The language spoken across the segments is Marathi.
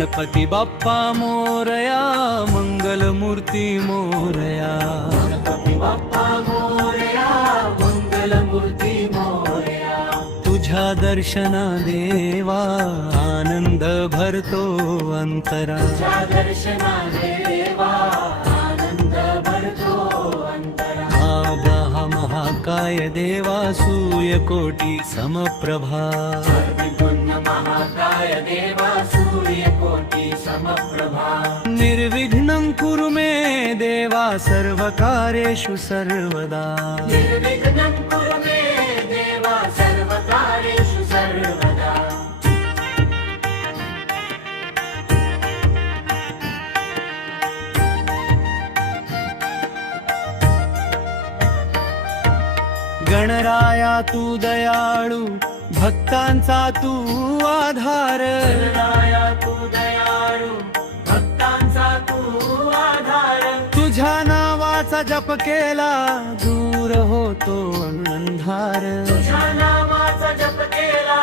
गणपती बाप्पा मोरया, मंगलमूर्ती मोरया. गणपती बाप्पा मोरया, मंगलमूर्ती मोरया. तुझ्या दर्शना देवा आनंद भरतो अंतरा. तुझ्या दर्शना देवा आनंद भरतो अंतरा. आबा महाकाय देवा सूर्यकोटी समप्रभा. महाकाय देवा सूर्यकोटी समप्रभा. निर्विघ्नं कुरु मे देवा सर्वकार्येषु सर्वदा. निर्विघ्नं कुरु मे देवा सर्वकार्येषु सर्वदा. गणराया तू दयाळू, भक्तांचा तू आधार. गणराया तू दयाळू, भक्तांचा तू आधार. तुझ्या नावाचा जप केला दूर होतो अंधार. तुझ्या नावाचा जप केला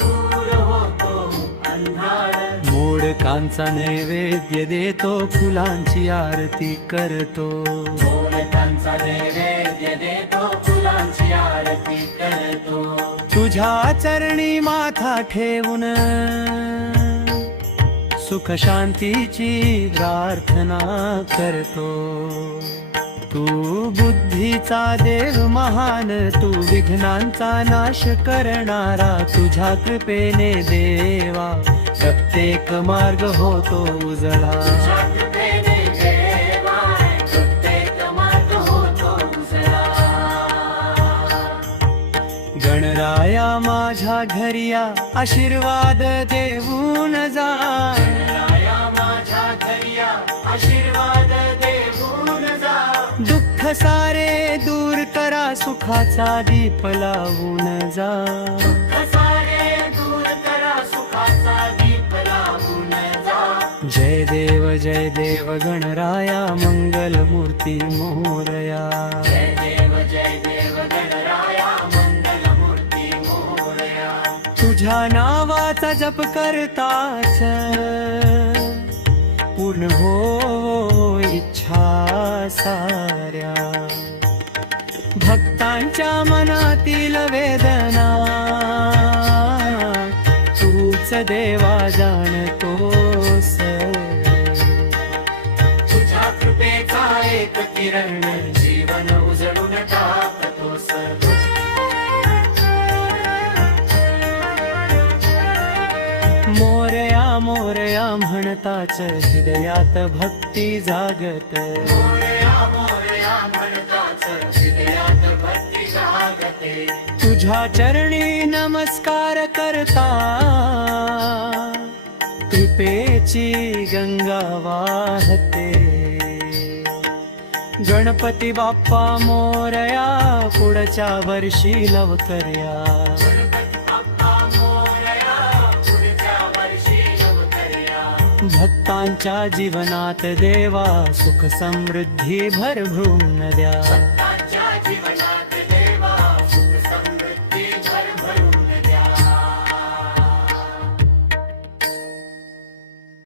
दूर होतो अंधार. मोडकांचा नैवेद्य देतो, फुलांची आरती करतो. मोडकांचा नैवेद्य देतो, फुलांची आरती करतो. तुझ्या चरणी माथा ठेवून सुख शांतीची प्रार्थना करतो. तू बुद्धीचा देव महान, तू विघ्नांचा नाश करणारा. तुझ्या कृपेने देवा प्रत्येक मार्ग होतो उजळा. गणराया माझ्या घरिया आशीर्वाद देऊन जा. गणराया माझ्या घरिया आशीर्वाद देऊन जा. दुःख सारे दूर करा, सुखाचा दीप लावून जा. दुःख सारे दूर करा, सुखाचा दीप लावून जा. जय देव गणराया, मंगलमूर्ती मोरया. जय देव गणराया, तुझ्या नावाचा जप करताच पूर्ण हो इच्छा साऱ्या. भक्तांच्या मनातील वेदना तूच देवा जाणतोस. तुझ्या कृपेचा एक किरण जीवन उजळून टाकतोस. मोरया मोरया म्हणताच हृदयात भक्ती जागत. मोरया मोरया म्हणताच हृदयात भक्ती जागते. तुझ्या चरणी नमस्कार करता कृपेची गंगा वाहते. गणपती बाप्पा मोरया, पुढच्या वर्षी लवकर या. भक्तांच्या जीवनात देवा सुख समृद्धी भरभरून द्या.